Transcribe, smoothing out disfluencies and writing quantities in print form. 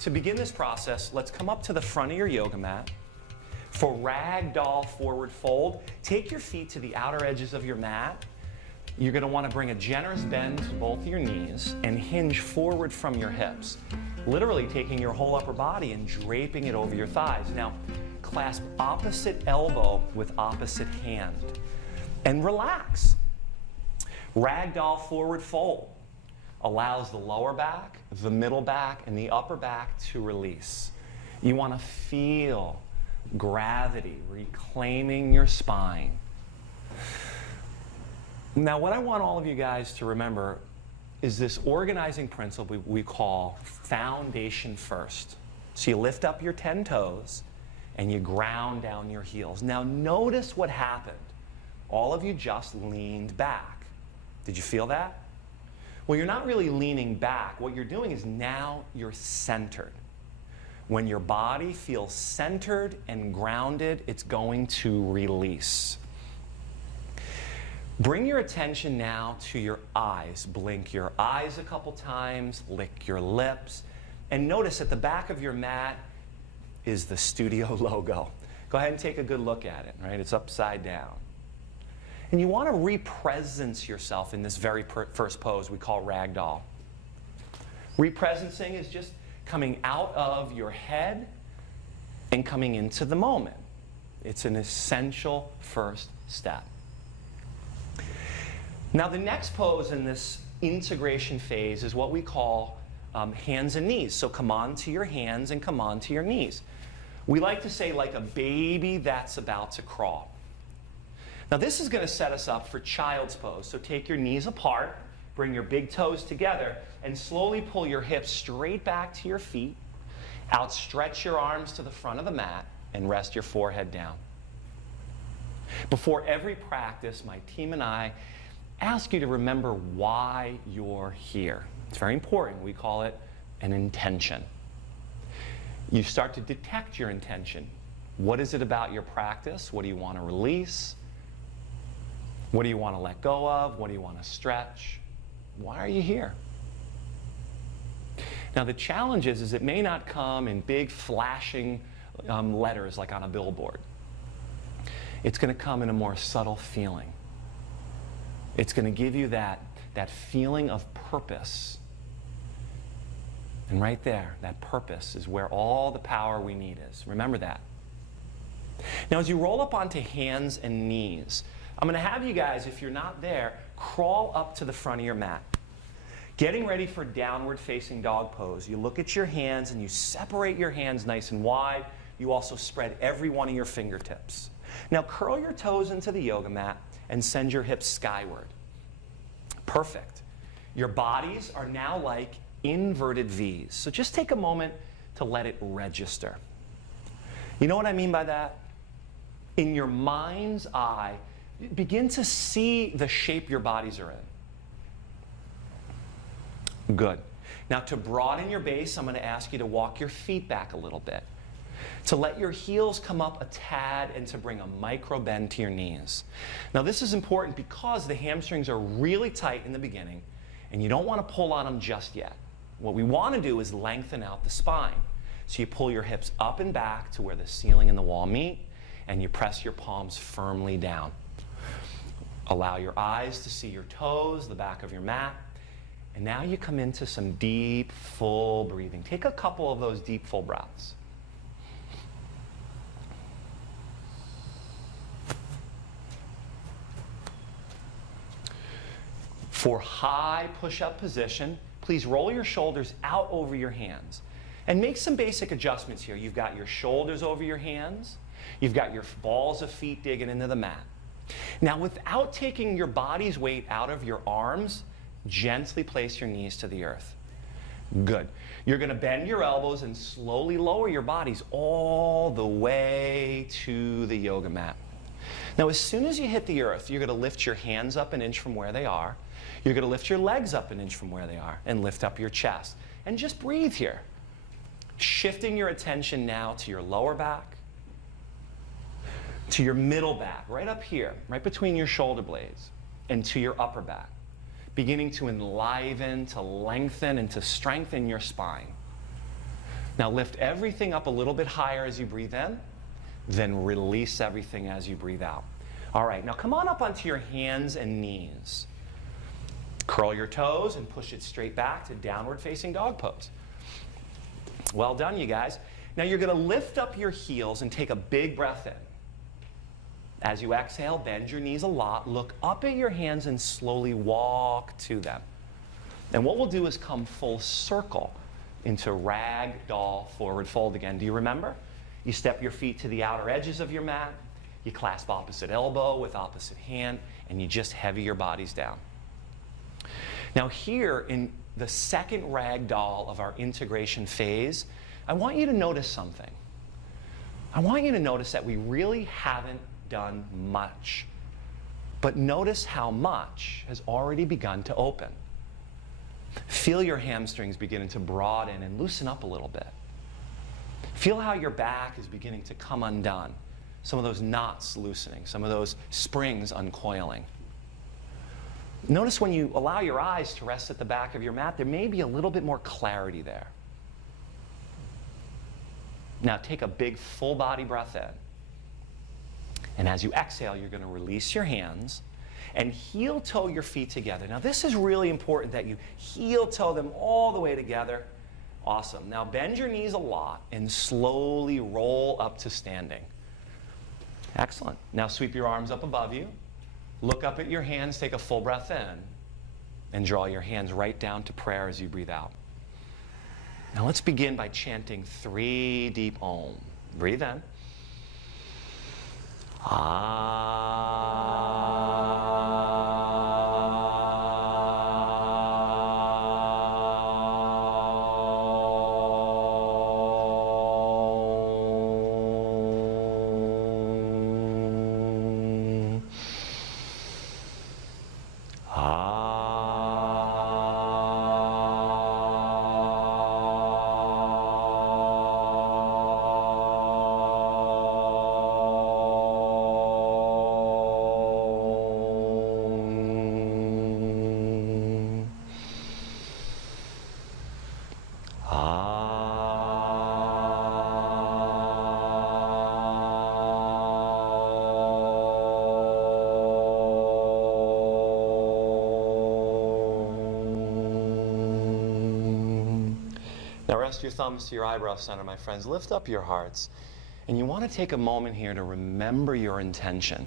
to begin this process, let's come up to the front of your yoga mat. For ragdoll forward fold, take your feet to the outer edges of your mat. You're going to want to bring a generous bend to both of your knees and hinge forward from your hips, literally taking your whole upper body and draping it over your thighs. Now, clasp opposite elbow with opposite hand and relax. Ragdoll forward fold allows the lower back, the middle back, and the upper back to release. You want to feel gravity reclaiming your spine. Now, what I want all of you guys to remember is this organizing principle we call foundation first. So you lift up your 10 toes and you ground down your heels. Now notice what happened. All of you just leaned back. Did you feel that? Well, you're not really leaning back. What you're doing is now you're centered. When your body feels centered and grounded, it's going to release. Bring your attention now to your eyes. Blink your eyes a couple times, lick your lips, and notice at the back of your mat is the studio logo. Go ahead and take a good look at it, right? It's upside down. And you want to represence yourself in this very first pose we call ragdoll. Represencing is just coming out of your head and coming into the moment. It's an essential first step. Now, the next pose in this integration phase is what we call hands and knees. So come on to your hands and come on to your knees. We like to say like a baby that's about to crawl. Now, this is going to set us up for child's pose. So take your knees apart, bring your big toes together, and slowly pull your hips straight back to your feet. Outstretch your arms to the front of the mat and rest your forehead down. Before every practice, my team and I ask you to remember why you're here. It's very important. We call it an intention. You start to detect your intention. What is it about your practice? What do you want to release? What do you want to let go of? What do you want to stretch? Why are you here? Now, the challenge is it may not come in big flashing letters like on a billboard. It's going to come in a more subtle feeling. It's going to give you that feeling of purpose. And right there, that purpose is where all the power we need is. Remember that. Now, as you roll up onto hands and knees, I'm going to have you guys, if you're not there, crawl up to the front of your mat. Getting ready for downward facing dog pose. You look at your hands and you separate your hands nice and wide. You also spread every one of your fingertips. Now curl your toes into the yoga mat and send your hips skyward. Perfect. Your bodies are now like inverted V's. So just take a moment to let it register. You know what I mean by that? In your mind's eye, begin to see the shape your bodies are in. Good. Now to broaden your base, I'm going to ask you to walk your feet back a little bit. To let your heels come up a tad and to bring a micro bend to your knees. Now this is important because the hamstrings are really tight in the beginning and you don't want to pull on them just yet. What we want to do is lengthen out the spine. So you pull your hips up and back to where the ceiling and the wall meet and you press your palms firmly down. Allow your eyes to see your toes, the back of your mat. And now you come into some deep, full breathing. Take a couple of those deep, full breaths. For high push-up position, please roll your shoulders out over your hands. And make some basic adjustments here. You've got your shoulders over your hands. You've got your balls of feet digging into the mat. Now, without taking your body's weight out of your arms, gently place your knees to the earth. Good. You're going to bend your elbows and slowly lower your bodies all the way to the yoga mat. Now, as soon as you hit the earth, you're going to lift your hands up an inch from where they are. You're going to lift your legs up an inch from where they are and lift up your chest. And just breathe here. Shifting your attention now to your lower back, to your middle back, right up here, right between your shoulder blades, and to your upper back. Beginning to enliven, to lengthen, and to strengthen your spine. Now lift everything up a little bit higher as you breathe in, then release everything as you breathe out. All right, now come on up onto your hands and knees. Curl your toes and push it straight back to downward facing dog pose. Well done, you guys. Now you're going to lift up your heels and take a big breath in. As you exhale, bend your knees a lot, look up at your hands and slowly walk to them. And what we'll do is come full circle into ragdoll forward fold again. Do you remember? You step your feet to the outer edges of your mat, you clasp opposite elbow with opposite hand, and you just heavy your bodies down. Now here in the second ragdoll of our integration phase, I want you to notice something. I want you to notice that we really haven't done much. But notice how much has already begun to open. Feel your hamstrings beginning to broaden and loosen up a little bit. Feel how your back is beginning to come undone. Some of those knots loosening, some of those springs uncoiling. Notice when you allow your eyes to rest at the back of your mat, there may be a little bit more clarity there. Now take a big full body breath in. And as you exhale, you're going to release your hands and heel toe your feet together. Now this is really important that you heel toe them all the way together. Awesome. Now bend your knees a lot and slowly roll up to standing. Excellent. Now sweep your arms up above you. Look up at your hands, take a full breath in, and draw your hands right down to prayer as you breathe out. Now let's begin by chanting 3 deep Om. Breathe in. Now rest your thumbs to your eyebrow center, my friends. Lift up your hearts. And you want to take a moment here to remember your intention.